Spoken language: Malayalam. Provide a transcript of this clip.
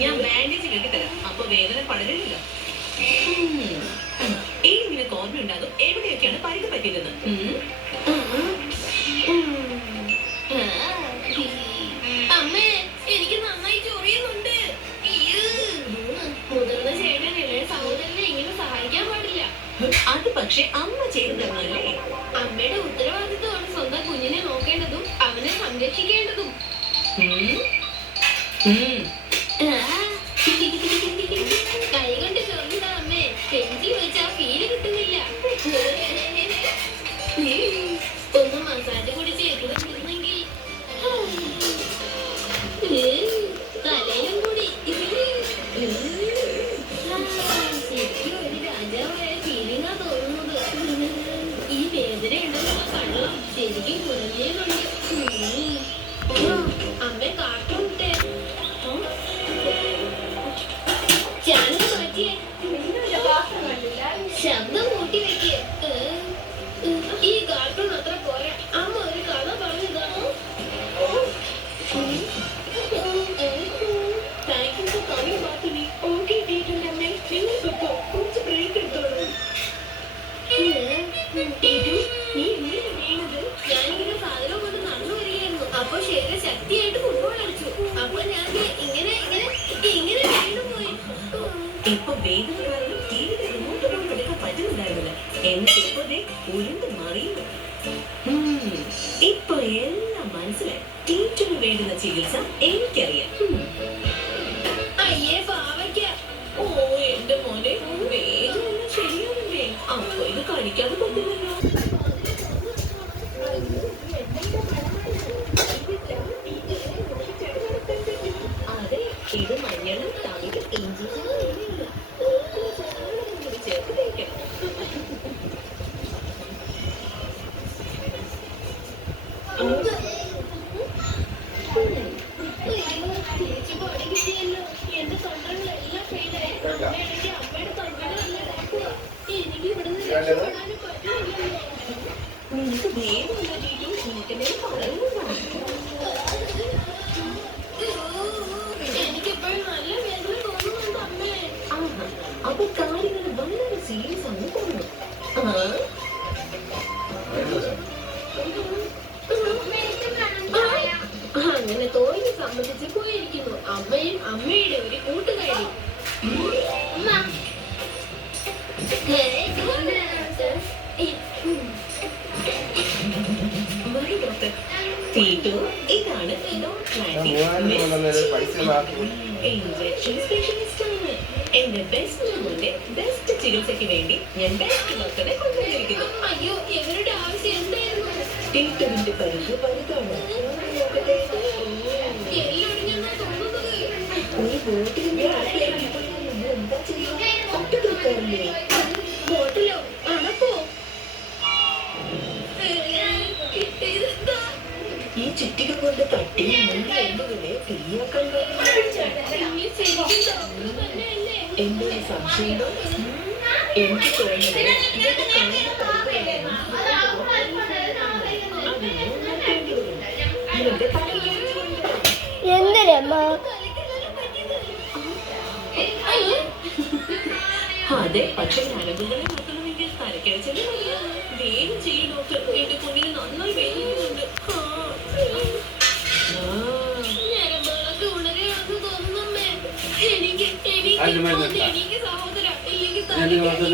ഞാൻ ബാൻഡേജ് കെട്ടിത്തരാം, അപ്പൊ വേദന പടരുന്നില്ല. ഇനി നിനക്ക് ഓർമ്മയുണ്ടാകും എവിടെയൊക്കെയാണ് പരിക്ക് പറ്റിയതെന്ന്. അമ്മേ, എനിക്ക് നന്നായി ചൊറിയുന്നുണ്ട്. മുതിർന്ന ചേട്ടനല്ലേ, സഹോദരനെ ഇങ്ങനെ സഹായിക്കാൻ പാടില്ല. അത് പക്ഷെ അമ്മ ചെയ്തു തന്നല്ലേ. അമ്മയുടെ ഉത്തരവാദിത്വമാണ് സ്വന്തം കുഞ്ഞിനെ നോക്കേണ്ടതും അവനെ സംരക്ഷിക്കേണ്ടതും. കൈ കൊണ്ട് ചൊറിഞ്ഞതാ അമ്മേ, പെഞ്ചി വെച്ച് ആ ഫീല് കിട്ടുന്നില്ല. ഒന്ന് മസാജ് കൂടി ചെയ്തിരുന്നെങ്കിൽ. തലയിലും കൂടി. ശരിക്കും ഒരു രാജാവായ ഫീലിംഗാ തോന്നുന്നത്. ഈ വേദന ഉണ്ടെന്നുള്ള കള്ളം ശരിക്കും കുറഞ്ഞേന്നുണ്ട്. അമ്മ കാട്ടുണ്ടേ ചാനൽ മാറ്റിയേ, ശബ്ദം കൂട്ടി വെക്കേ. ഈ കാർട്ടൂൺ അത്ര പോരാ, അമ്മ ഒരു കഥ പറഞ്ഞതാണോ? Thank you for coming back to me. Okay teacher അമ്മേ, നിങ്ങൾ പൊക്കോ, കുറച്ച് ബ്രേക്ക് എടുത്തോളൂ. ടീറ്റു, നീ എങ്ങനെ വീണത്? ഞാനിങ്ങനെ സാധനം കൊണ്ട് നടന്നു വരികയായിരുന്നു. അപ്പൊ ശേഖര ശക്തിയായിട്ട് ഫുട്ബോൾ അടിച്ചു. അപ്പൊ ഞാൻ ഇങ്ങനെ വീണുപോയി. ഇപ്പൊ വേദന കാരണം ടിവിയുടെ റിമോട്ട് പോലും എടുക്കാൻ പറ്റുന്നുണ്ടായിരുന്നില്ല. എന്നിട്ട് ഇപ്പൊ ഉരുണ്ട് മറിയുന്നു. ഇപ്പൊ എല്ലാം മനസ്സിലായി. ടീച്ചറിന് വേണ്ടുന്ന ചികിത്സ എനിക്കറിയാം. അയ്യേ പാവയ്ക്ക. ഓ എന്റെ മോനെ, വേദന എല്ലാം ശരിയാവില്ലേ? അപ്പൊ ഇത് കഴിക്കാതെ പറ്റില്ലല്ലോ. അതെ, ഇത് മഞ്ഞളും തമിഴ് ഇഞ്ചി ചേർത്ത് തേക്കണം. ചേച്ചി പണി കിട്ടിയല്ലോ. എന്റെ തൊണ്ടകളെല്ലാം ഫെയിലായി. അമ്മയാണെങ്കിൽ അമ്മയുടെ തൊണ്ടകളെല്ലാം ഇതാക്കുക. എനിക്ക് ഇവിടുന്ന് രക്ഷപ്പെടാനും പറ്റില്ലല്ലോ. നിനക്ക് വേദനയുള്ള രീതിയിൽ എനിക്കെന്നെ പറയുന്നതാണ്. എനിക്കിപ്പോഴും നല്ല വേദന തോന്നുന്നുണ്ട് അമ്മേ. അപ്പൊ കാര്യങ്ങൾ വളരെ സീരിയസ് ആണ് തോന്നുന്നു. അങ്ങനെ തോന്നി സംബന്ധിച്ച് പോയിരിക്കുന്നു. അമ്മയും അമ്മയുടെ ഒരു കൂട്ടുകാരി. ടീറ്റു, ഇതാണ് ഇഞ്ചക്ഷൻ സ്പെഷ്യലിസ്റ്റ് ആണ്. എന്റെ ബെസ്റ്റ് മോന്റെ ബെസ്റ്റ് ചികിത്സയ്ക്ക് വേണ്ടി ഞാൻ ബെസ്റ്റ് ഡോക്ടറെ കൊണ്ടുവന്നിരിക്കുന്നു. അയ്യോ, ഇവരുടെ ആവശ്യം എന്തായിരുന്നു? ടീറ്റുവിന്റെ പരിധി വലുതാണ്. എല്ലൊടിഞ്ഞെന്നാ തോന്നുന്നത്. ഒരു ബോട്ടിലിന്റെ എന്താ ചെയ്യുക? ഒട്ടു തീർക്കാറില്ലേ? ബോട്ടിലോ? അണപ്പോ? ഇതെന്താ? ഈ ചുറ്റിക കൊണ്ട് തട്ടി മുൻപുകളെ ഫ്രീയാക്കാൻ എന്റെ ഒരു സംശയം എനിക്ക് തോന്നുന്നത് ഇതൊക്കെ എന്തരമ്മ അതെ, പക്ഷെ നരമ്പുകളെ നോക്കണമെങ്കിൽ തലക്കിഴച്ചല്ലേ മതിയ. വേഗം ചെയ്യും ഡോക്ടർ, എന്റെ കുഞ്ഞിന് നന്നായി വേദനിക്കുന്നുണ്ട്. ഞരമ്പുകളൊക്കെ ഉണരുകയാണെന്ന് തോന്നുന്നമ്മേ. എനിക്ക് സഹോദര, ഇല്ലെങ്കിൽ